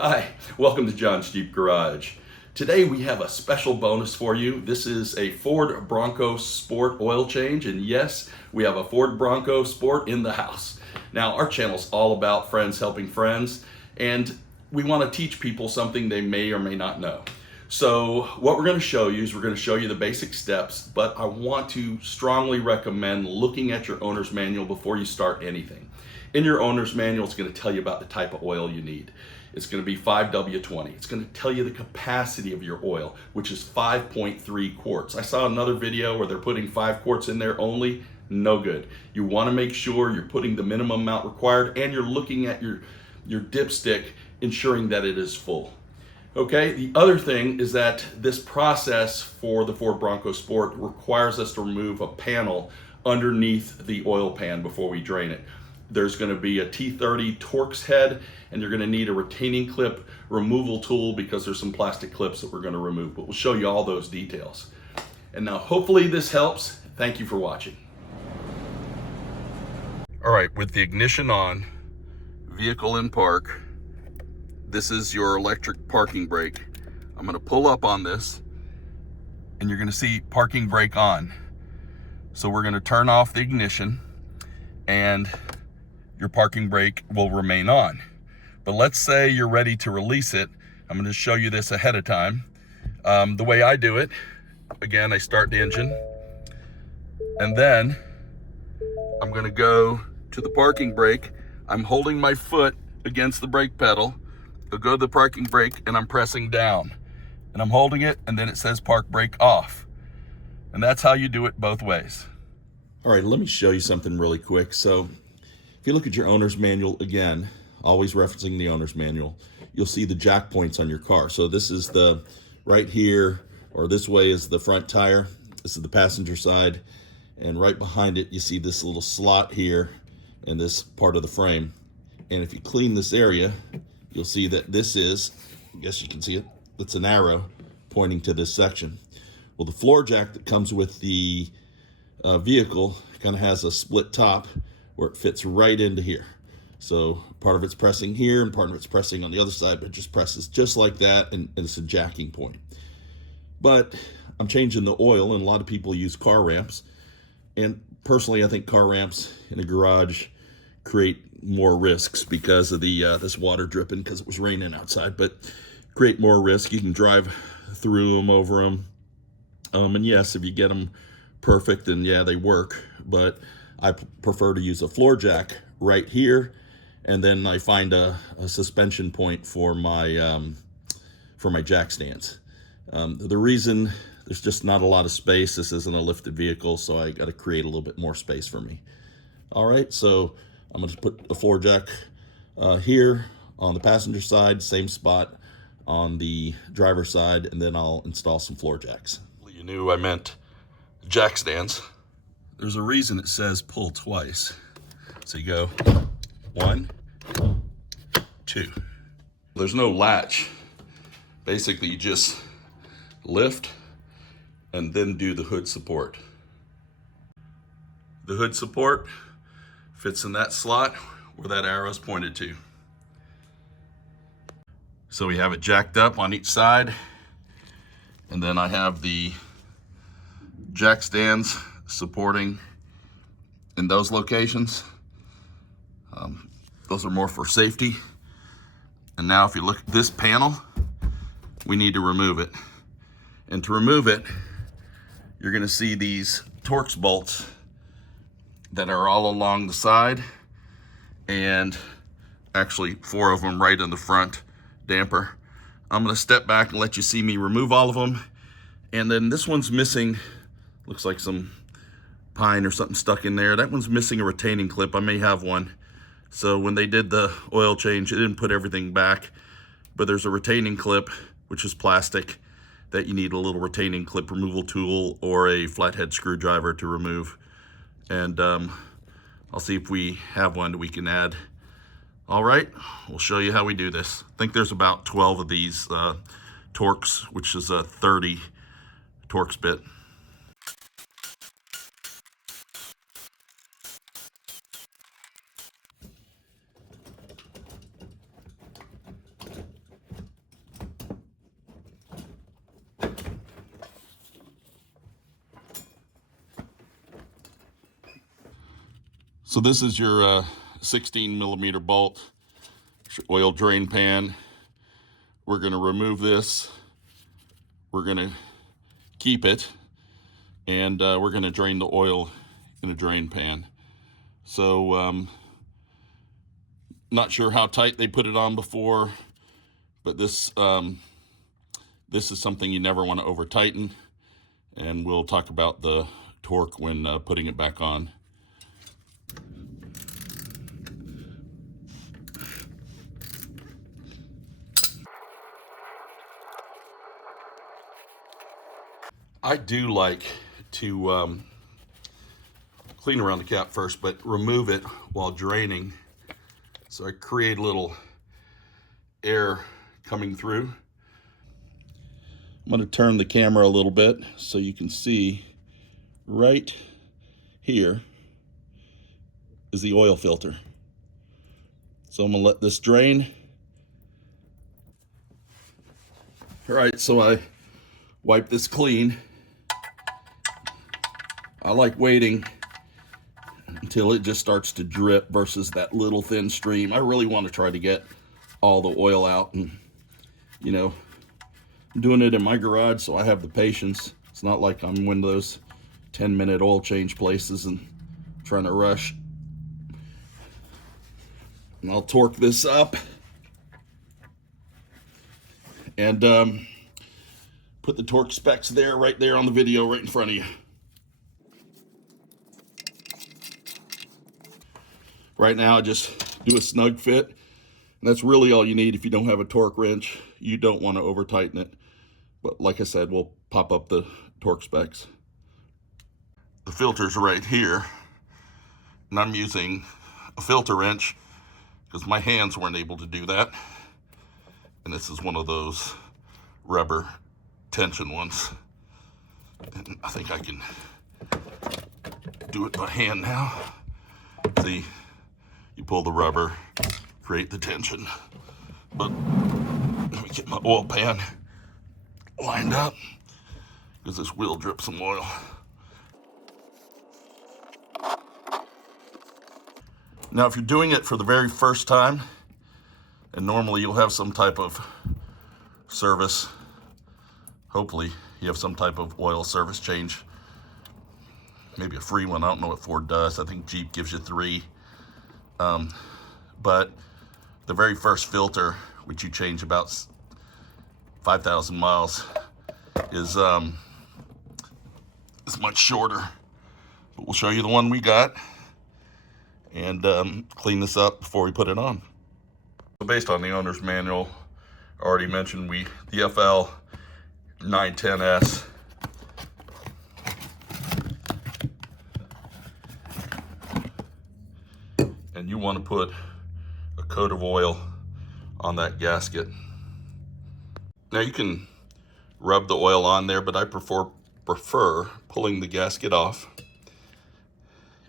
Hi, welcome to John's Jeep Garage. Today we have a special bonus for you. This is a Ford Bronco Sport oil change, and yes, we have a Ford Bronco Sport in the house. Now, our channel's all about friends helping friends, and we want to teach people something they may or may not know. So what we're going to show you is we're going to show you the basic steps, but I want to strongly recommend looking at your owner's manual before you start anything. In your owner's manual, it's going to tell you about the type of oil you need. It's going to be 5W20. It's going to tell you the capacity of your oil, which is 5.3 quarts. I saw another video where they're putting 5 quarts in there only. No good. You want to make sure you're putting the minimum amount required, and you're looking at your dipstick, ensuring that it is full. Okay, the other thing is that this process for the Ford Bronco Sport requires us to remove a panel underneath the oil pan before we drain it. There's going to be a T30 Torx head, and you're going to need a retaining clip removal tool because there's some plastic clips that we're going to remove, but we'll show you all those details. And now hopefully this helps. Thank you for watching. All right, with the ignition on, vehicle in park, this is your electric parking brake. I'm going to pull up on this, and you're going to see parking brake on. So we're going to turn off the ignition, and your parking brake will remain on. But let's say you're ready to release it. I'm going to show you this ahead of time. The way I do it, again, I start the engine, and then I'm going to go to the parking brake. I'm holding my foot against the brake pedal. I'll go to the parking brake, and I'm pressing down. And I'm holding it, and then it says park brake off. And that's how you do it both ways. All right, let me show you something really quick. So if you look at your owner's manual, again, always referencing the owner's manual, you'll see the jack points on your car. So this is the right here, or this way is the front tire. This is the passenger side. And right behind it, you see this little slot here in this part of the frame. And if you clean this area, you'll see that this is, I guess you can see it, it's an arrow pointing to this section. Well, the floor jack that comes with the vehicle kind of has a split top where it fits right into here. So part of it's pressing here and part of it's pressing on the other side, but it just presses just like that, and it's a jacking point. But I'm changing the oil, and a lot of people use car ramps. And personally, I think car ramps in a garage create more risks because of the this water dripping because it was raining outside, but create more risk. You can drive through them, over them. And yes, if you get them perfect, then yeah, they work. But I prefer to use a floor jack right here, and then I find a suspension point for my jack stands. The reason, there's just not a lot of space. This isn't a lifted vehicle, so I got to create a little bit more space for me. All right, so I'm going to put the floor jack here on the passenger side, same spot on the driver's side, and then I'll install some floor jacks. You knew I meant jack stands. There's a reason it says pull twice. So you go 1, 2. There's no latch. Basically, you just lift and then do the hood support. The hood support fits in that slot where that arrow is pointed to. So we have it jacked up on each side, and then I have the jack stands supporting in those locations. Those are more for safety. And now if you look at this panel, we need to remove it. And to remove it, you're going to see these Torx bolts that are all along the side, and actually 4 of them right in the front damper. I'm going to step back and let you see me remove all of them. And then this one's missing, looks like some pine or something stuck in there. That one's missing a retaining clip. I may have one. So when they did the oil change, it didn't put everything back, but there's a retaining clip, which is plastic, that you need a little retaining clip removal tool or a flathead screwdriver to remove. And I'll see if we have one that we can add. All right, we'll show you how we do this. I think there's about 12 of these Torx, which is a 30 Torx bit. So this is your 16 millimeter bolt oil drain pan. We're going to remove this. We're going to keep it, and we're going to drain the oil in a drain pan. So not sure how tight they put it on before, but this is something you never want to over tighten, and we'll talk about the torque when putting it back on. I do like to clean around the cap first, but remove it while draining. So I create a little air coming through. I'm going to turn the camera a little bit so you can see right here is the oil filter. So I'm going to let this drain. All right, so I wipe this clean. I like waiting until it just starts to drip versus that little thin stream. I really want to try to get all the oil out, and you know, I'm doing it in my garage, so I have the patience. It's not like I'm in one of those 10-minute oil change places and trying to rush. And I'll torque this up and put the torque specs there, right there on the video, right in front of you. Right now, I just do a snug fit. And that's really all you need if you don't have a torque wrench. You don't want to over tighten it. But like I said, we'll pop up the torque specs. The filter's right here. And I'm using a filter wrench because my hands weren't able to do that. And this is one of those rubber tension ones. And I think I can do it by hand now. See, you pull the rubber, create the tension. But let me get my oil pan lined up because this will drip some oil. Now, if you're doing it for the very first time, and normally you'll have some type of service, hopefully you have some type of oil service change, maybe a free one. I don't know what Ford does. I think Jeep gives you 3. But the very first filter, which you change about 5,000 miles, is much shorter. But we'll show you the one we got and clean this up before we put it on. So based on the owner's manual, I already mentioned the FL 910S. And you want to put a coat of oil on that gasket. Now you can rub the oil on there, but I prefer pulling the gasket off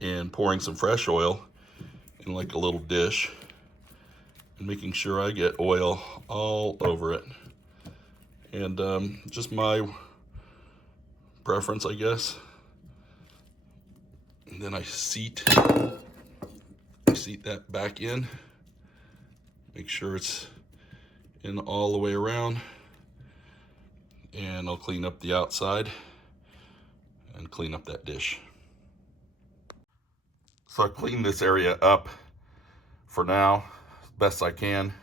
and pouring some fresh oil in like a little dish and making sure I get oil all over it. And just my preference, I guess. And then I seat that back in, make sure it's in all the way around, and I'll clean up the outside and clean up that dish. So I cleaned this area up for now as best I can,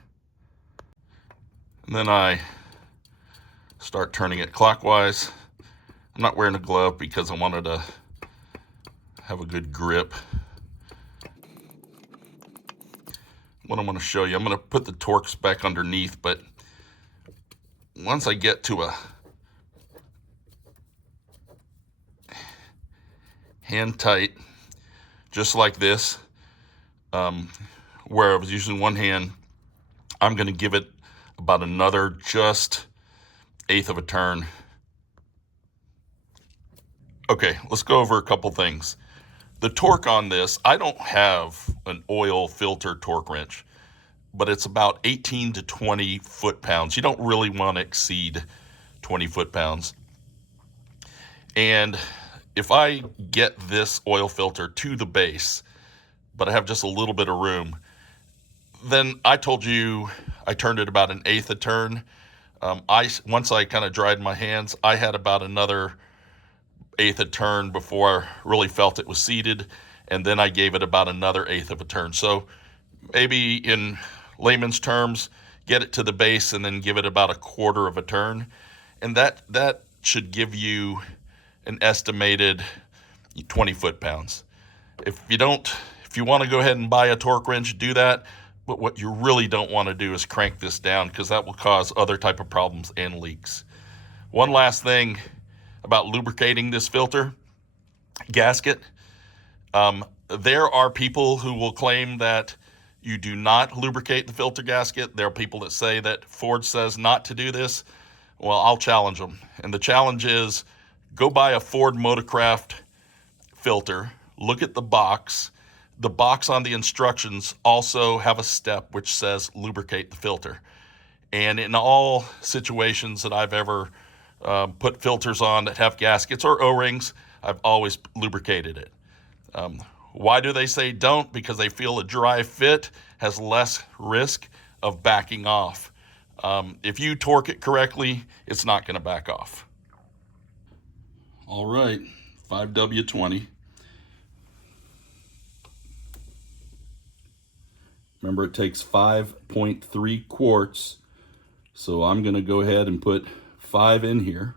and then I start turning it clockwise. I'm not wearing a glove because I wanted to have a good grip. What I'm going to show you, I'm going to put the torque spec underneath, but once I get to a hand tight, just like this, where I was using one hand, I'm going to give it about another just 1/8 of a turn. Okay, let's go over a couple things. The torque on this, I don't have an oil filter torque wrench, but it's about 18 to 20 foot-pounds. You don't really want to exceed 20 foot-pounds. And if I get this oil filter to the base, but I have just a little bit of room. Then I told you I turned it about an eighth a turn. Once I kind of dried my hands, I had about another eighth a turn before I really felt it was seated, and then I gave it about another eighth of a turn. So maybe in layman's terms, get it to the base and then give it about a quarter of a turn, and that should give you an estimated 20 foot-pounds. If you want to go ahead and buy a torque wrench, do that. But what you really don't want to do is crank this down, because that will cause other type of problems and leaks. One last thing about lubricating this filter gasket. There are people who will claim that you do not lubricate the filter gasket. There are people that say that Ford says not to do this. Well, I'll challenge them. And the challenge is, go buy a Ford Motorcraft filter, look at the box. The box on the instructions also have a step which says lubricate the filter. And in all situations that I've ever put filters on that have gaskets or O-rings, I've always lubricated it. Why do they say don't? Because they feel a dry fit has less risk of backing off. If you torque it correctly, it's not going to back off. All right, 5W20. Remember, it takes 5.3 quarts, so I'm going to go ahead and put 5 in here.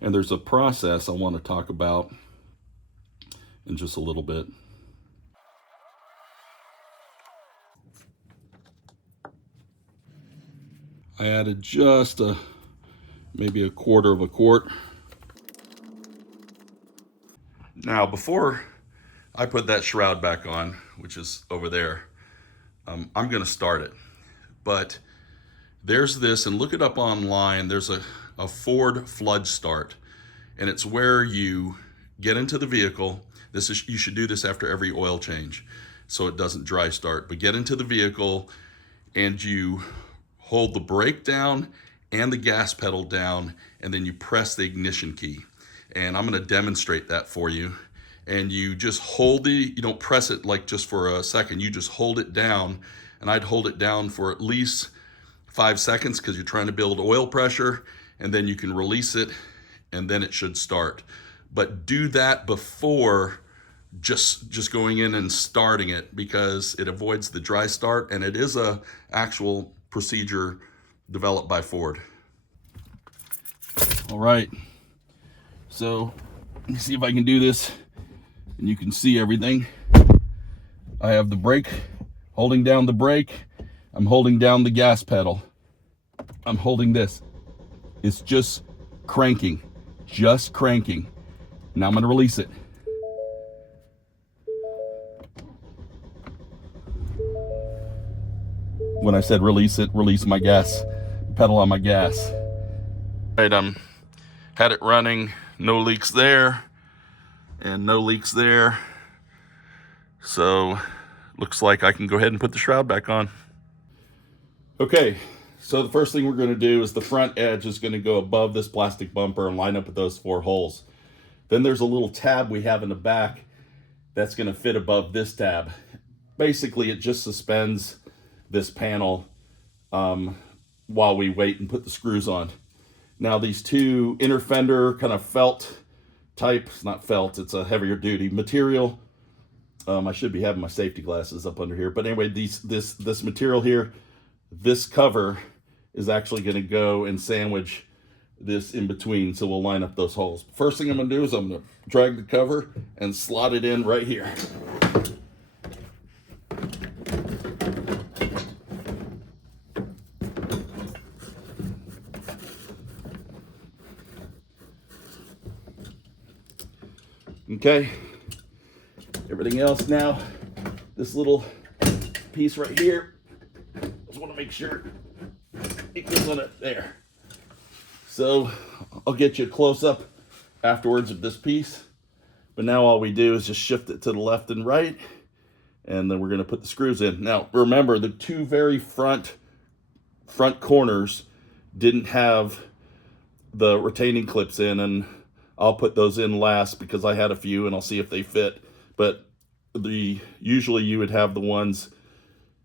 And there's a process I want to talk about in just a little bit. I added just maybe a quarter of a quart. Now, before I put that shroud back on, which is over there, I'm going to start it. But there's this, and look it up online, there's a Ford flood start. And it's where you get into the vehicle. You should do this after every oil change so it doesn't dry start. But get into the vehicle and you hold the brake down and the gas pedal down, and then you press the ignition key. And I'm going to demonstrate that for you. And you just hold you don't press it like just for a second, you just hold it down. And I'd hold it down for at least 5 seconds, because you're trying to build oil pressure, and then you can release it, and then it should start. But do that before just going in and starting it, because it avoids the dry start, and it is a actual procedure developed by Ford. All right, so let me see if I can do this and you can see everything. I have the brake, holding down the brake, I'm holding down the gas pedal, I'm holding this. It's just cranking. Now I'm going to release it. When I said release it, release my gas pedal on my gas. Right, had it running, no leaks there, and no leaks there. So looks like I can go ahead and put the shroud back on. Okay, so the first thing we're going to do is the front edge is going to go above this plastic bumper and line up with those 4 holes. Then there's a little tab we have in the back that's going to fit above this tab. Basically, it just suspends this panel while we wait and put the screws on. Now, these 2 inner fender kind of felt type, it's not felt, it's a heavier duty material. I should be having my safety glasses up under here. But anyway, this material here, this cover is actually going to go and sandwich this in between, so we'll line up those holes. First thing I'm going to do is I'm going to drag the cover and slot it in right here. Okay, everything else now, this little piece right here, just want to make sure it goes on it there. So I'll get you a close-up afterwards of this piece, but now all we do is just shift it to the left and right, and then we're going to put the screws in. Now remember, the 2 very front corners didn't have the retaining clips in, and I'll put those in last because I had a few and I'll see if they fit. But usually you would have the ones,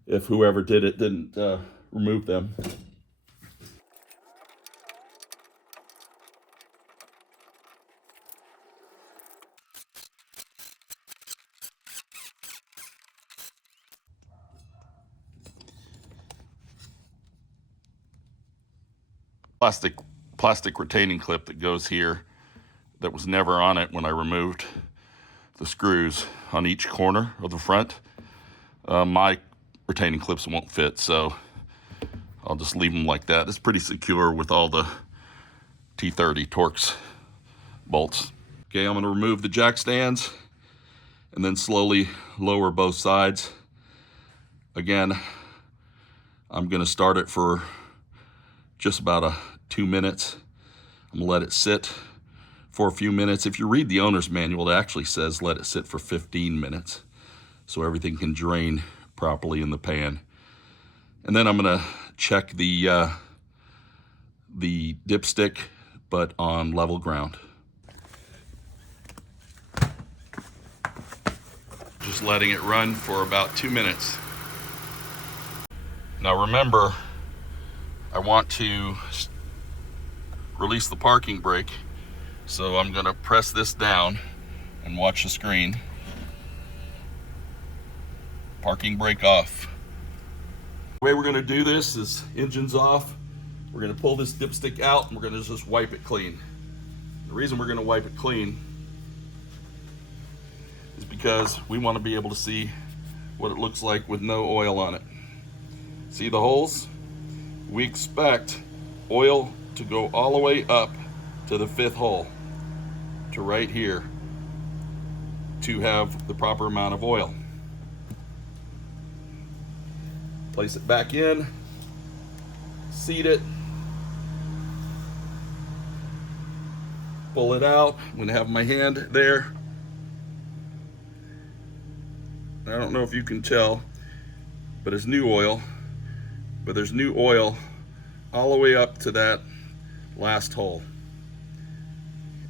if whoever did it didn't remove them. Plastic retaining clip that goes here that was never on it when I removed the screws on each corner of the front. My retaining clips won't fit, so I'll just leave them like that. It's pretty secure with all the T30 Torx bolts. Okay, I'm going to remove the jack stands and then slowly lower both sides. Again, I'm going to start it for just about 2 minutes. I'm going to let it sit for a few minutes. If you read the owner's manual, it actually says let it sit for 15 minutes so everything can drain properly in the pan. And then I'm going to check the dipstick, but on level ground. Just letting it run for about 2 minutes. Now remember, I want to release the parking brake, so I'm going to press this down and watch the screen. Parking brake off. The way we're going to do this is engine's off. We're going to pull this dipstick out and we're going to just wipe it clean. The reason we're going to wipe it clean is because we want to be able to see what it looks like with no oil on it. See the holes? We expect oil to go all the way up to the 5th hole, to right here, to have the proper amount of oil. Place it back in, seat it, pull it out. I'm going to have my hand there. I don't know if you can tell, but it's new oil. But there's new oil all the way up to that last hole.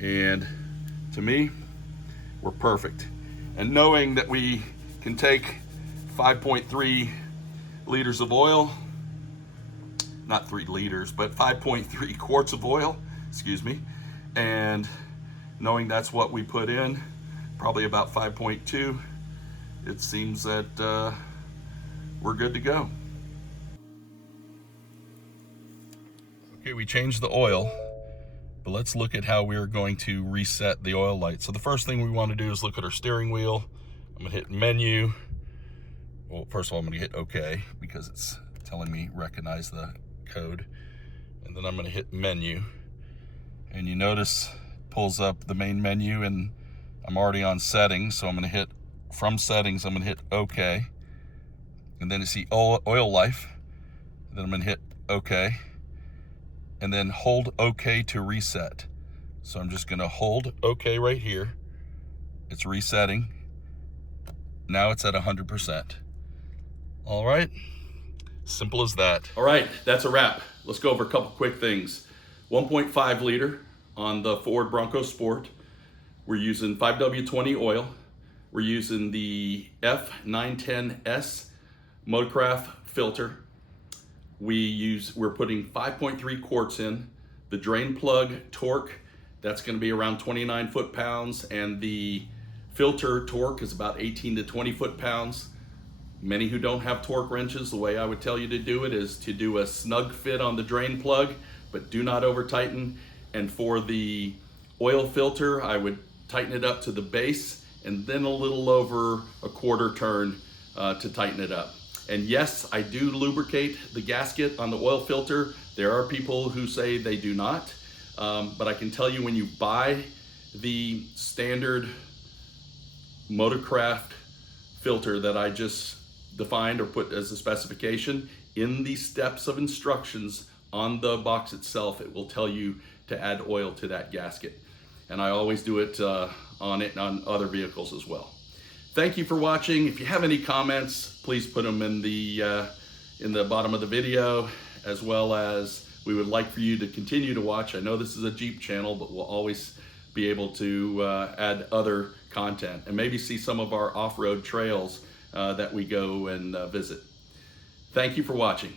And to me, we're perfect. And knowing that we can take 5.3 liters of oil, not 3 liters, but 5.3 quarts of oil, excuse me, and knowing that's what we put in, probably about 5.2, it seems that we're good to go. Okay, we changed the oil, but let's look at how we're going to reset the oil light. So the first thing we want to do is look at our steering wheel. I'm gonna hit menu. Well, first of all, I'm gonna hit OK because it's telling me recognize the code. And then I'm gonna hit menu. And you notice it pulls up the main menu and I'm already on settings. So I'm gonna hit from settings, I'm gonna hit OK. And then you see oil life. And then I'm gonna hit OK. And then hold OK to reset. So I'm just gonna hold OK right here. It's resetting. Now it's at 100%. All right, simple as that. All right, that's a wrap. Let's go over a couple quick things. 1.5 liter on the Ford Bronco Sport. We're using 5W20 oil. We're using the F910S Motorcraft filter. We're putting 5.3 quarts in. The drain plug torque, that's going to be around 29 foot-pounds, and the filter torque is about 18 to 20 foot-pounds. Many who don't have torque wrenches, the way I would tell you to do it is to do a snug fit on the drain plug, but do not over tighten. And for the oil filter, I would tighten it up to the base and then a little over a quarter turn to tighten it up. And yes, I do lubricate the gasket on the oil filter. There are people who say they do not, but I can tell you when you buy the standard Motorcraft filter that I just defined or put as a specification, in the steps of instructions on the box itself, it will tell you to add oil to that gasket. And I always do it on other vehicles as well. Thank you for watching. If you have any comments, please put them in the bottom of the video, as well as we would like for you to continue to watch. I know this is a Jeep channel, but we'll always be able to add other content and maybe see some of our off-road trails that we go and visit. Thank you for watching.